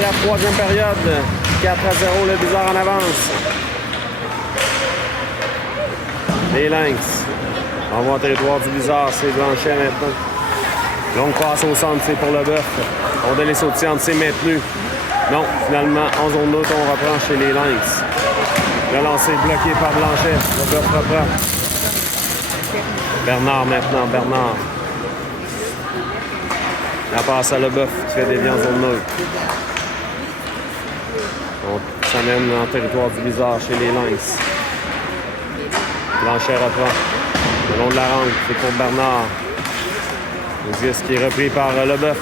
la troisième période. 4-0, le Blizzard en avance. Les Lynx. Envoie en territoire du Blizzard, c'est Blanchet maintenant. Longue passe au centre, c'est pour le bœuf. On donne les sautillantes, c'est maintenu. Non, finalement, en zone neutre, on reprend chez les Lynx. Le lancer bloqué par Blanchet. Le bœuf reprend. Bernard maintenant, Bernard. La passe à le bœuf qui fait dévier en zone neutre. On s'amène en territoire du Blizzard chez les Lynx. Blanchet reprend. Le long de la rampe, c'est pour Bernard. Le disque qui est repris par Leboeuf.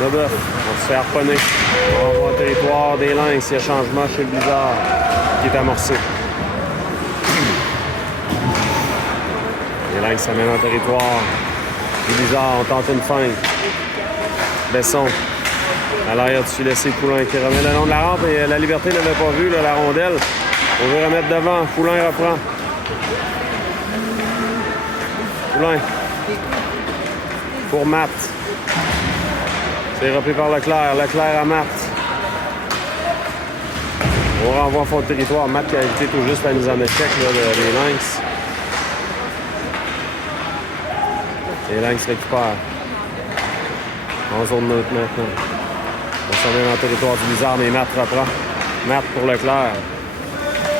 Leboeuf, on se fait harponner. On va au territoire des Lynx. Il y a changement chez le Blizzard qui est amorcé. Les Lynx s'amènent en territoire. Le Blizzard, on tente une feinte. Besson. À l'arrière du filet, c'est Poulain qui remet le long de la rampe. Et la Liberté ne l'avait pas vu, là, la rondelle. On veut remettre devant. Poulain reprend. Poulain. Pour Matt. C'est repris par Leclerc. Leclerc à Matt. On renvoie en fond de territoire. Matt qui a évité tout juste la mise en échec là, des Lynx. Les Lynx récupèrent. En zone neutre maintenant. On s'en vient dans le territoire du Blizzard, mais Matt reprend. Matt pour Leclerc.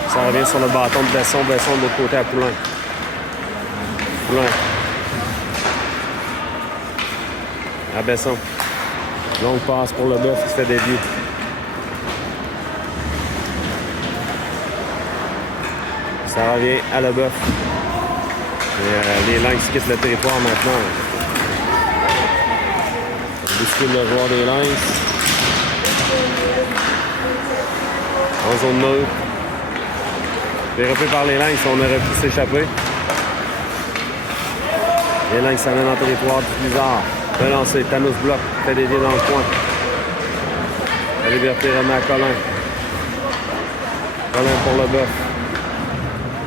Ça revient sur le bâton de Besson. Besson de l'autre côté à Poulain. Poulain. À Besson. Longue passe pour le bœuf qui se fait dévier. Ça revient à le bœuf. Les Lynx quittent le territoire maintenant. On bouscule le joueur des Lynx. En zone neutre. Dérapé par les Lynx, on aurait pu s'échapper. Les Lynx s'amènent en territoire du Blizzard. Le lancer, Thanos bloque, fait dévier dans le coin. La Liberté remet à Colin. Colin pour le bœuf.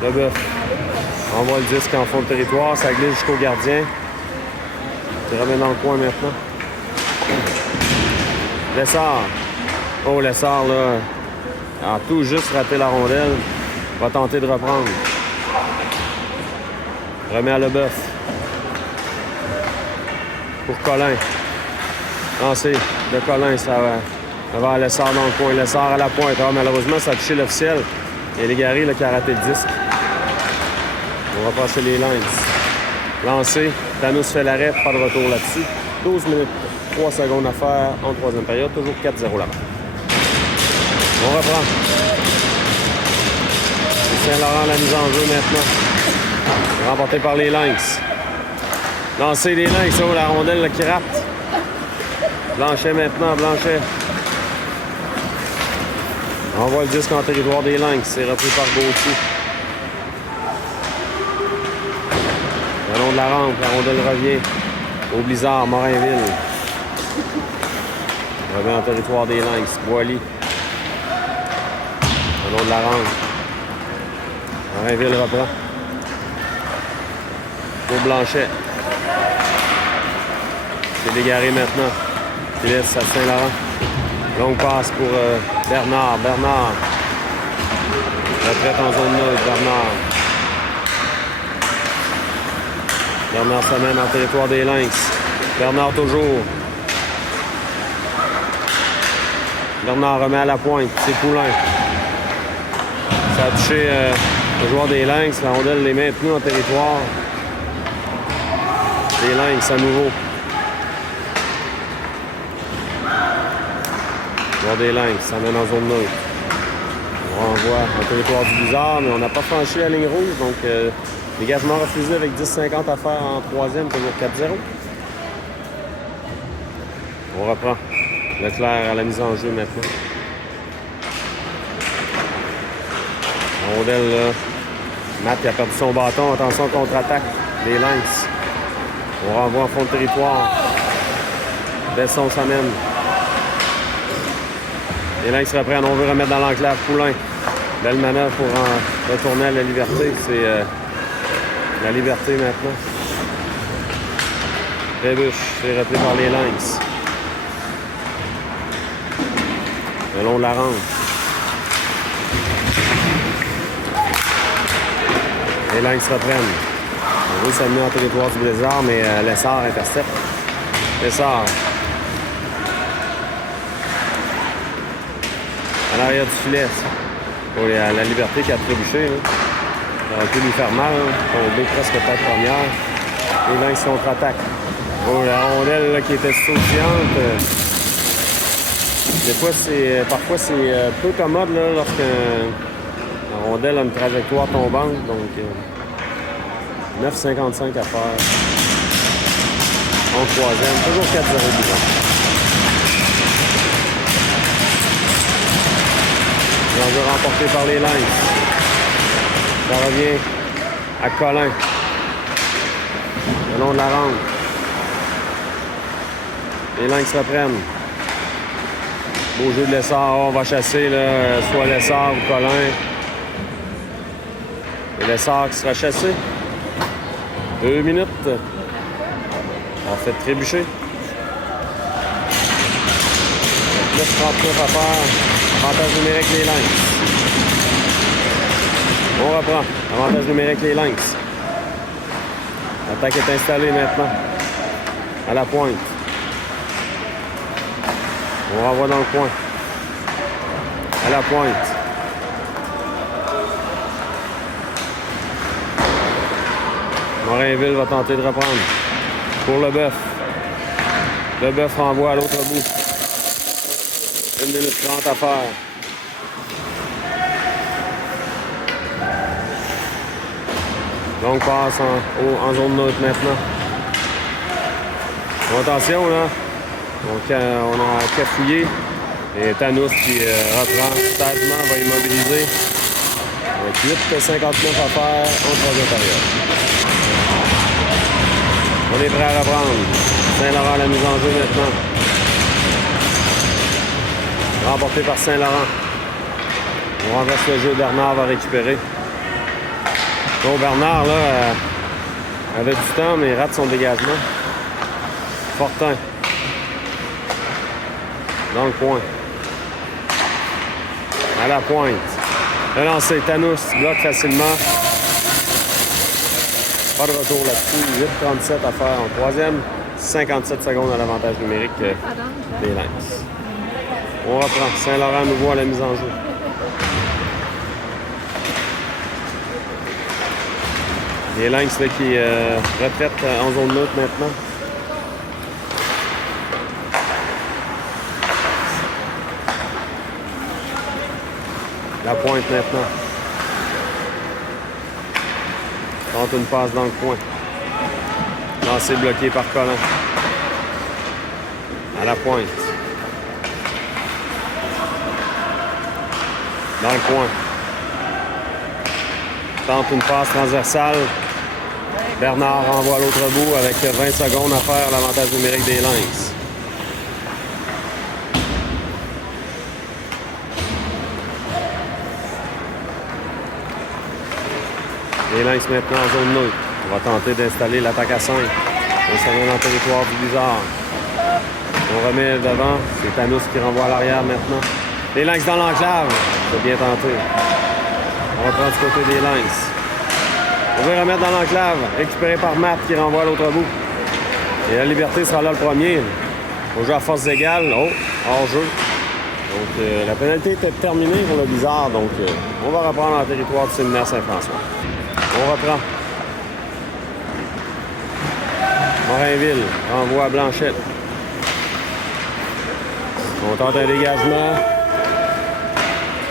Le bœuf. Envoie le disque en fond de territoire, ça glisse jusqu'au gardien. Il remet dans le coin maintenant. Lessard. Oh, Lessard, là, a tout juste raté la rondelle. Va tenter de reprendre. Remet à Leboeuf. Pour Colin. Lancé de Colin, ça va vers Lessard dans le coin. Lessard à la pointe. Ah, malheureusement, ça a touché l'officiel. Et Légaré qui a raté le disque. On va passer les Lynx. Lancé. Thanos fait l'arrêt. Pas de retour là-dessus. 12 minutes, 3 secondes à faire en troisième période. Toujours 4-0 là-bas. On reprend. Saint-Laurent, la mise en jeu maintenant. Remporté par les Lynx. Lancé des Lynx. Oh, la rondelle là, qui rate. Blanchet maintenant. Blanchet. On envoie le disque en territoire des Lynx. C'est repris par Gauthier. Le long de la rampe, la rondelle revient au Blizzard, Morinville. Revient en territoire des Lynx, Boily. Le long de la rampe. Morinville reprend. Pour Blanchet. C'est Légaré maintenant. Qui laisse à Saint-Laurent. Longue passe pour Bernard. Bernard. Retraite en zone neutre, Bernard. Bernard s'amène en territoire des Lynx. Bernard toujours. Bernard remet à la pointe. C'est Poulain. Ça a touché le joueur des Lynx. La rondelle est maintenue en territoire. Les Lynx à nouveau. Le joueur des Lynx s'amène en zone neutre. On renvoie en territoire du Blizzard, mais on n'a pas franchi la ligne rouge. Donc, dégagement refusé avec 10-50 à faire en troisième, toujours 4-0. On reprend. Leclerc à la mise en jeu maintenant. La rondelle, là. Matt il a perdu son bâton. Attention, contre-attaque des Lynx. On renvoie en fond de territoire. Besson s'amène. Les Lynx reprennent. On veut remettre dans l'enclave Poulain. Belle manœuvre pour retourner à la Liberté. C'est la Liberté maintenant. Trébuche, c'est repris par les Lynx. Le long de la rampe. Les Lynx se reprennent. On veut s'amener en territoire du Blizzard, mais Lessard intercepte. Lessard. À l'arrière du filet. Pour la Liberté qui a trébuché. Là. Ça aurait pu lui faire mal. Tomber presque tête première. Les Lynx contre-attaque. Oh, la rondelle là, qui était sautillante. Des fois, parfois, c'est peu commode là, lorsque la rondelle a une trajectoire tombante. Donc, 9,55 à faire. En troisième. Toujours 4-0 Bison. L'enjeu remporté par les Lynx. Ça revient à Colin. Le long de la rampe. Les Lynx reprennent. Beau jeu de Lessard. On va chasser là, soit Lessard ou Colin. Et Lessard qui sera chassé. 2 minutes. On fait trébucher. 9,39 à faire. Avantage numérique les Lynx. On reprend. Avantage numérique les Lynx. L'attaque est installée maintenant. À la pointe. On renvoie dans le coin. À la pointe. Morainville va tenter de reprendre. Pour Leboeuf. Leboeuf renvoie à l'autre bout. 1 minute 30 à faire. Donc passe en zone neutre maintenant. Bon, attention là. Donc on a cafouillé. Et Thanos qui reprend sagement, va immobiliser. Avec 8,59 à faire en troisième période. On est prêt à reprendre. Saint-Laurent à la mise en jeu maintenant. Remporté par Saint-Laurent. On renverse le jeu. Bernard va récupérer. Donc Bernard, là, avait du temps, mais il rate son dégagement. Fortin. Dans le coin. À la pointe. Le lancer. Thanos bloque facilement. Pas de retour là-dessus. 8,37 à faire en troisième. 57 secondes à l'avantage numérique des Lynx. On reprend. Saint-Laurent à nouveau à la mise en jeu. Les Lynx là, qui retraitent en zone neutre maintenant. La pointe maintenant. Tente une passe dans le coin. Lancé bloqué par Colin. À la pointe. Dans le coin. Tente une passe transversale. Bernard renvoie à l'autre bout avec 20 secondes à faire l'avantage numérique des Lynx. Les Lynx maintenant en zone neutre. On va tenter d'installer l'attaque à 5. On s'en va dans le territoire du Blizzard. On remet devant. C'est Thanos qui renvoie à l'arrière maintenant. Les Lynx dans l'enclave. C'est bien tenté. On reprend du côté des Lynx. On veut remettre dans l'enclave. Récupéré par Matt qui renvoie à l'autre bout. Et la Liberté sera là le premier. On joue à force égale. Oh, hors-jeu. Donc, la pénalité était terminée pour le Blizzard. Donc, on va reprendre dans le territoire du séminaire Saint-François. On reprend. Morainville renvoie à Blanchette. On tente un dégagement.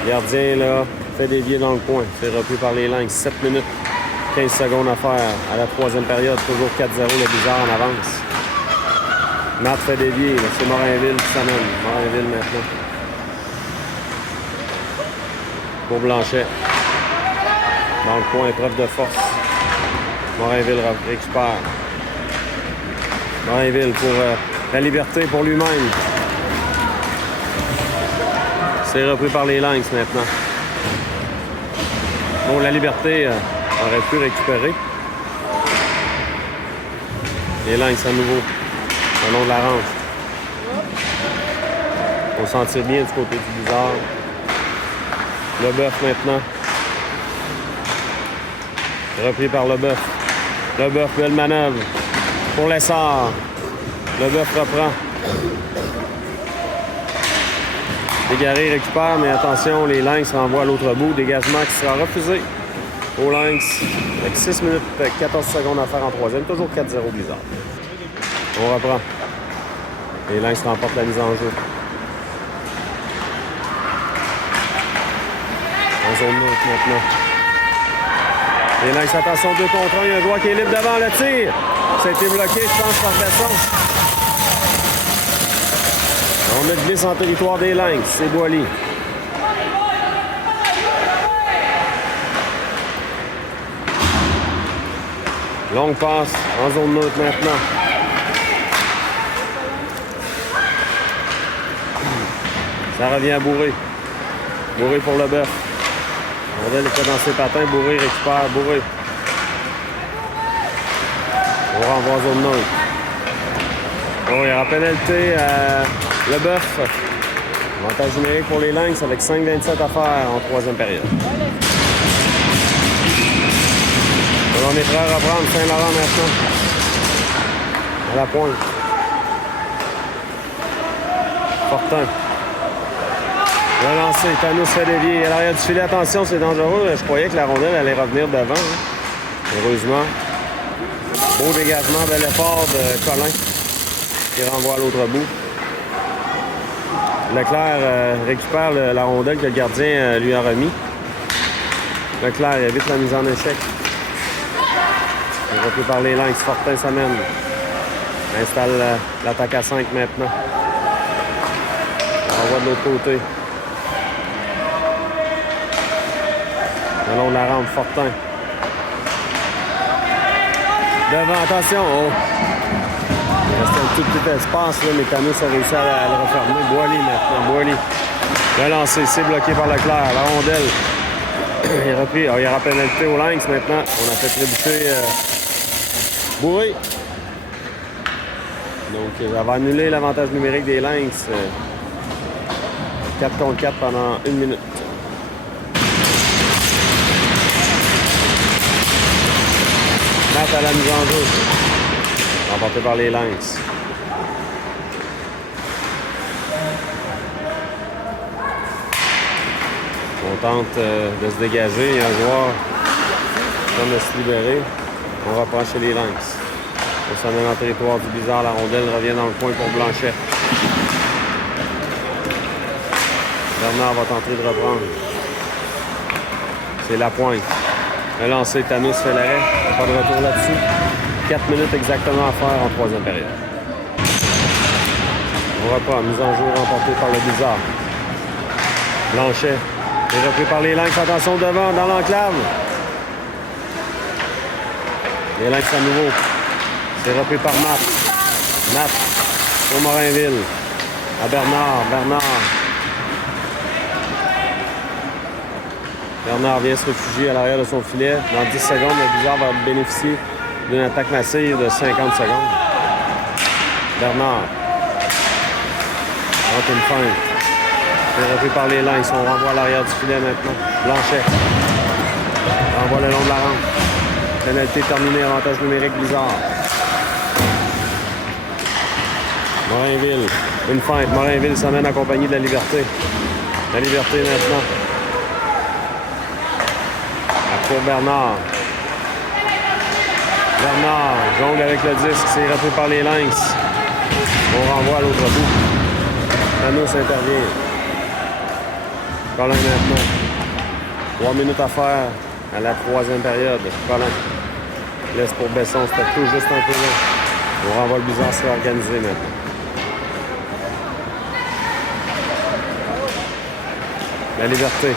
Gardien, là, fait dévier dans le coin. C'est repris par les Lynx. 7 minutes, 15 secondes à faire à la troisième période. Toujours 4-0, le Blizzard en avance. Matt fait dévier. C'est Morainville qui s'amène. Morainville maintenant. Pour Blanchet. Dans le coin, épreuve de force. Morainville récupère. Morainville pour la Liberté pour lui-même. C'est repris par les Lynx maintenant. Bon, la Liberté aurait pu récupérer. Les Lynx à nouveau. Au long de la rampe. On sentir bien du côté du Blizzard. Le bœuf maintenant. Repris par le bœuf. Le bœuf, belle manœuvre. Pour l'essor. Le bœuf reprend. Légaré récupère, mais attention, les lynx renvoient à l'autre bout. Dégagement qui sera refusé au lynx. Avec 6 minutes 14 secondes à faire en troisième. Toujours 4-0 Blizzard. On reprend. Les lynx remportent la mise en jeu. En zone neutre maintenant. Les lynx, attention, 2 contre 1. Il y a un joueur qui est libre devant le tir. Ça a été bloqué, je pense, par Besson. On met de glisse en territoire des lynx. C'est Boily. Longue passe en zone neutre maintenant. Ça revient à Bourré. Bourré pour le bœuf. Rondelle est dans ses patins. Bourré récupère. Bourré. On renvoie en zone neutre. Oh, il y aura pénalité à le bœuf. Avantage numérique pour les lynx avec 5,27 à faire en troisième période. On est prêt à reprendre Saint-Laurent maintenant. À la pointe. Fortin. Relancé. Thanos fait dévier. À l'arrière du filet. Attention, c'est dangereux. Je croyais que la rondelle allait revenir devant. Heureusement. Beau dégagement, bel effort de Colin qui renvoie à l'autre bout. Leclerc récupère la rondelle que le gardien lui a remis. Leclerc évite la mise en échec. Repris par les lynx. Fortin s'amène. Installe l'attaque à 5 maintenant. On envoie de l'autre côté. Le long de la rampe, Fortin. Devant, attention. Oh. Il reste un tout petit espace, là, mais Thanos a réussi à le refermer. Boily maintenant. Boily. Relancé, c'est bloqué par Leclerc. La rondelle. Il est repris. Oh, il y aura pénalité au lynx maintenant. On a fait trébucher Bourré. Donc, ça va annuler l'avantage numérique des lynx. 4 contre 4 pendant 1 minute. Matt à la mise en jeu. Remporté par les lynx. On tente de se dégager. Il y a un joueur qui tente de se libérer. On reprend chez les lynx. On s'amène en territoire du Blizzard. La rondelle revient dans le coin pour Blanchet. Bernard va tenter de reprendre. C'est la pointe. Le lancer, Thanos fait l'arrêt. Pas de retour là-dessus. 4 minutes exactement à faire en troisième période. On reprend. Mise en jeu remportée par le Blizzard. Blanchet est repris par les lynx. Attention devant, dans l'enclave. Les lynx à nouveau. C'est repris par Matt. Matt au Morinville. À Bernard. Bernard vient se réfugier à l'arrière de son filet. Dans 10 secondes, le Blizzard va bénéficier d'une attaque massive de 50 secondes. Bernard. Tente une feinte. C'est repris par les lynx. On renvoie à l'arrière du filet maintenant. Blanchet. Renvoie le long de la rampe. Pénalité terminée. Avantage numérique Blizzard. Morinville. Une feinte. Morinville s'amène accompagné de la Liberté. La Liberté maintenant. Pour Bernard. Bernard jongle avec le disque. C'est repris par les lynx. On renvoie à l'autre bout. Thanos intervient. Colin maintenant. 3 minutes à faire à la troisième période. Colin laisse pour Besson. C'était tout juste un peu long. On renvoie le Blizzard se réorganiser maintenant. La Liberté.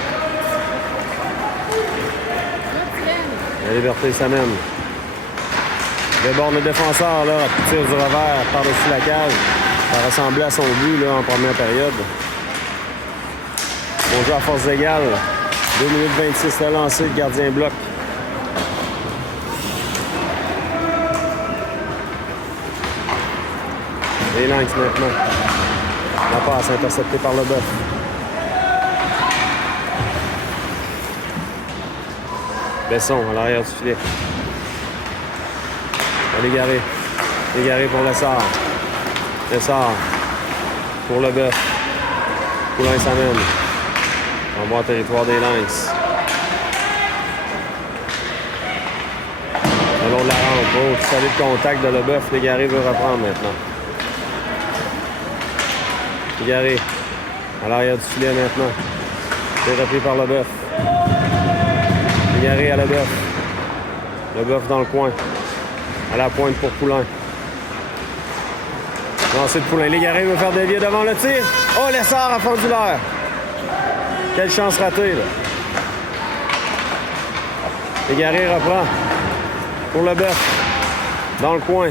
La Liberté s'amène. Déborde le défenseur, là, tire du revers par-dessus la cage. Ça ressemblait à son but là, en première période. On joue à force égale. 2 minutes 26 à lancer, le gardien bloque. Les lynx maintenant. La passe interceptée par Leboeuf. Besson à l'arrière du filet. Légaré. Légaré pour Lessard. Lessard pour Leboeuf. Poulain s'amène. En bas territoire des Lynx. Le long de la rampe. Oh, solide contact de Leboeuf. Légaré veut reprendre maintenant. Légaré à l'arrière du filet maintenant. C'est repris par Leboeuf. Légaré à Leboeuf. Leboeuf dans le coin. À la pointe pour Poulain. Lancé de Poulain. Légaré veut faire dévier devant le tir. Oh, Lessard a fondu l'air. Quelle chance ratée, là. Légaré reprend. Pour Leboeuf. Dans le coin.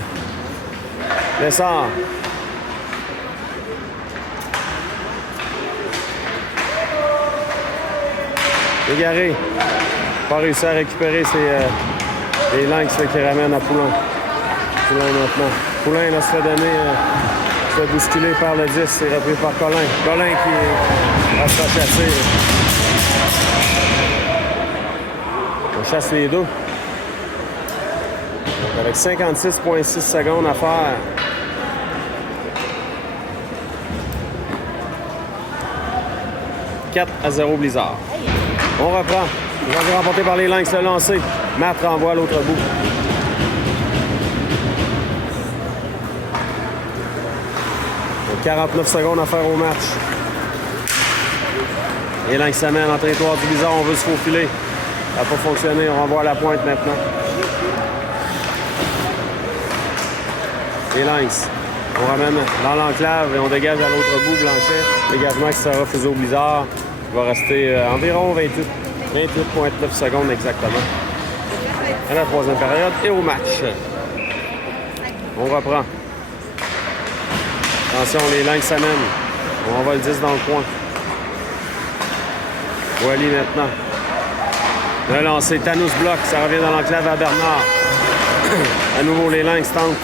Lessard. Légaré. Pas réussi à récupérer les Lynx qui ramènent à Poulain. Poulain maintenant. Poulain là, se fait donner, se fait bousculer par le 10. C'est repris par Colin. Colin qui va se faire chasser. On chasse les deux. Donc avec 56,6 secondes à faire. « 4-0 Blizzard. On reprend. Ils remporté par les Lynx, le lancer. Matt renvoie à l'autre bout. Donc 49 secondes à faire au match. Les Lynx s'amènent en territoire du Blizzard. On veut se faufiler. Ça n'a pas fonctionné. On renvoie à la pointe maintenant. Les Lynx. On ramène dans l'enclave et on dégage à l'autre bout Blanchet. Dégagement qui sera refusé au Blizzard. Il va rester environ 28,9 secondes exactement. À la troisième période et au match. On reprend. Attention, les Lynx s'amènent. On va le 10 dans le coin. Wally maintenant. Le lancer, Thanos bloque. Ça revient dans l'enclave à Bernard. À nouveau, les Lynx tentent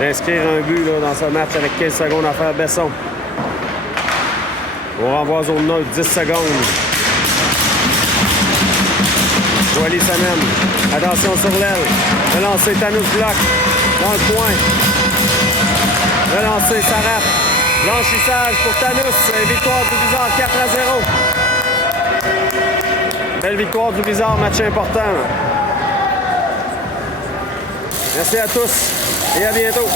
d'inscrire un but là, dans ce match avec 15 secondes à faire. Besson. On renvoie zone neutre, 10 secondes. Wally s'amène. Attention sur l'aile. Le lancer, Thanos bloque. Dans le coin. Le lancer s'arrête. Blanchissage pour Thanos. Victoire du Blizzard 4-0. Belle victoire du Blizzard, match important. Merci à tous et à bientôt.